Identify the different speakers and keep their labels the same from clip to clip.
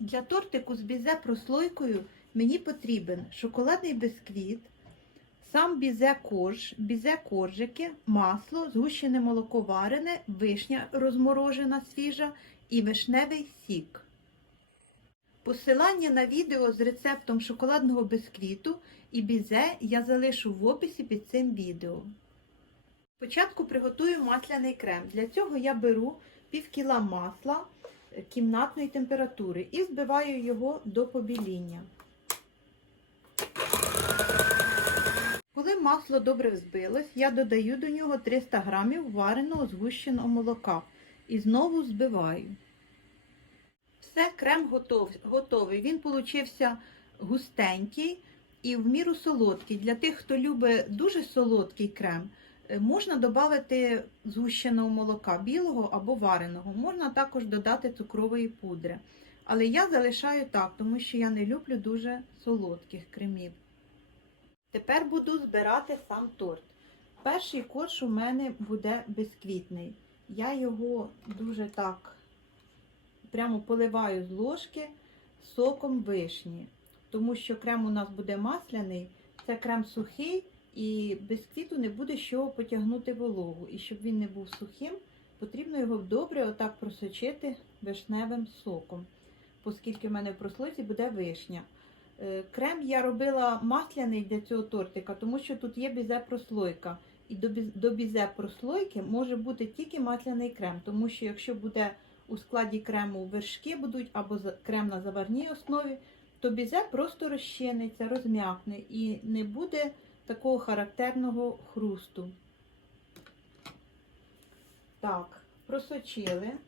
Speaker 1: Для тортику з бізе прослойкою мені потрібен шоколадний бисквіт, сам бізе корж, бізе коржики, масло, згущене молоко варене, вишня розморожена свіжа і вишневий сік. Посилання на відео з рецептом шоколадного бисквіту і бізе я залишу в описі під цим відео. Спочатку приготую масляний крем. Для цього я беру пів кіла масла кімнатної температури і збиваю його до побіління. Коли масло добре взбилось, я додаю до нього 300 г вареного згущеного молока і знову збиваю. Все, крем готов, готовий. Він получився густенький і в міру солодкий. Для тих, хто любить дуже солодкий крем, можна додати згущеного молока білого або вареного. Можна також додати цукрової пудри. Але я залишаю так, тому що я не люблю дуже солодких кремів. Тепер буду збирати сам торт. Перший корж у мене буде бисквітний. Я його дуже так прямо поливаю з ложки соком вишні, тому що крем у нас буде масляний, це крем сухий, і без квіту не буде чого потягнути вологу. І щоб він не був сухим, потрібно його добре отак просочити вишневим соком, оскільки в мене в прослойці буде вишня. Е, Крем я робила масляний для цього тортика, тому що тут є бізе прослойка. І до бізе прослойки може бути тільки масляний крем, тому що якщо буде у складі крему вершки будуть або крем на заварній основі, то бізе просто розчиниться, розм'якне і не буде такого характерного хрусту. Так, просочили.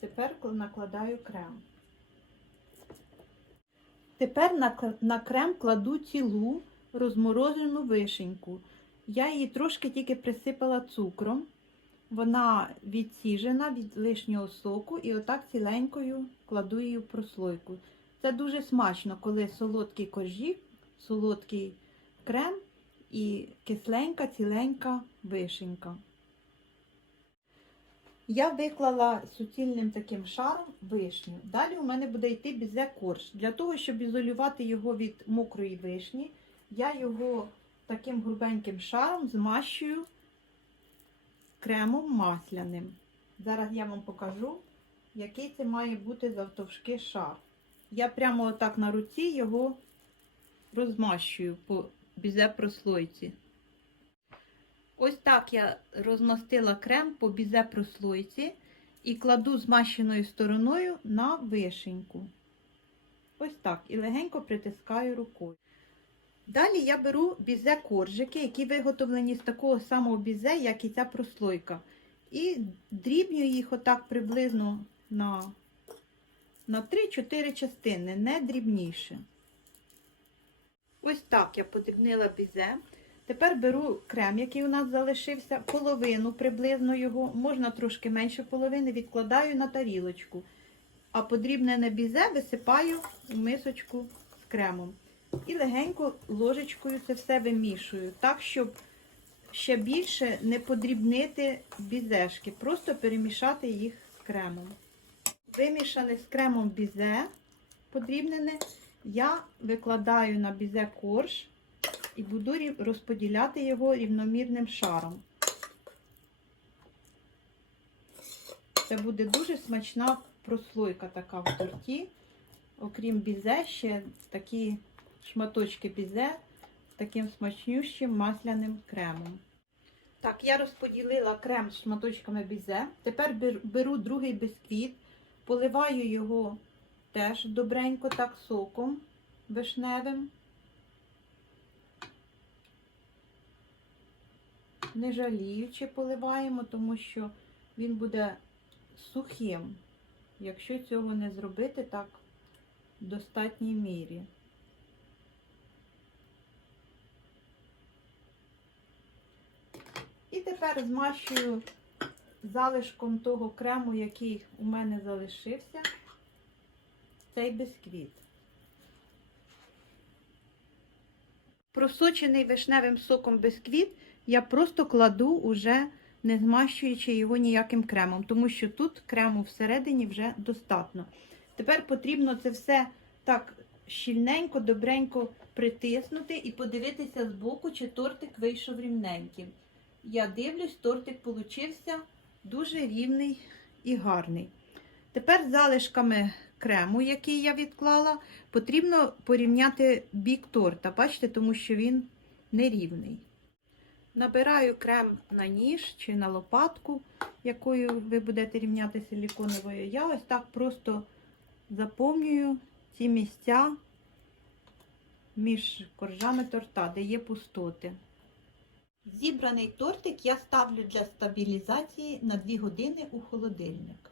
Speaker 1: Тепер накладаю крем. Тепер на, крем кладу цілу розморожену вишеньку. Я її трошки тільки присипала цукром. Вона відсіжена від лишнього соку і отак ціленькою кладу її в прослойку. Це дуже смачно, коли солодкі коржі, солодкий крем і кисленька, ціленька вишенька. Я виклала суцільним таким шаром вишню. Далі у мене буде йти бізе корж. Для того, щоб ізолювати його від мокрої вишні, я його таким грубеньким шаром змащую кремом масляним. Зараз я вам покажу, який це має бути завтовшки шар. Я прямо отак на руці його розмащую по бізе прослойці. Ось так я розмастила крем по бізе прослойці і кладу змащеною стороною на вишеньку. Ось так. І легенько притискаю рукою. Далі я беру бізе коржики, які виготовлені з такого самого бізе, як і ця прослойка. І дрібню їх отак приблизно на, на 3-4 частини, не дрібніше. Ось так я подрібнила бізе. Тепер беру крем, який у нас залишився, половину приблизно його, можна трошки менше половини, відкладаю на тарілочку. А подрібнене бізе висипаю в мисочку з кремом. І легенько ложечкою це все вимішую, так, щоб ще більше не подрібнити бізешки, просто перемішати їх з кремом. Вимішане з кремом бізе подрібнене, я викладаю на бізе корж і буду розподіляти його рівномірним шаром. Це буде дуже смачна прослойка така в торті. Окрім бізе, ще такі шматочки бізе з таким смачнющим масляним кремом. Так, я розподілила крем з шматочками бізе. Тепер беру другий бисквіт, поливаю його теж добренько так соком вишневим. Не жаліючи поливаємо, тому що він буде сухим, якщо цього не зробити так в достатній мірі. І тепер змащую залишком того крему, який у мене залишився, цей бисквіт. Просочений вишневим соком бисквіт я просто кладу уже не змащуючи його ніяким кремом, тому що тут крему всередині вже достатньо. Тепер потрібно це все так щільненько, добренько притиснути і подивитися збоку, чи тортик вийшов рівненьким. Я дивлюсь, тортик получився дуже рівний і гарний. Тепер залишками крему, який я відклала, потрібно порівняти бік торта. Бачите, тому що він нерівний. Набираю крем на ніж чи на лопатку, якою ви будете рівняти силіконовою. Я ось так просто заповнюю ті місця між коржами торта, де є пустоти. Зібраний тортик я ставлю для стабілізації на 2 години у холодильник.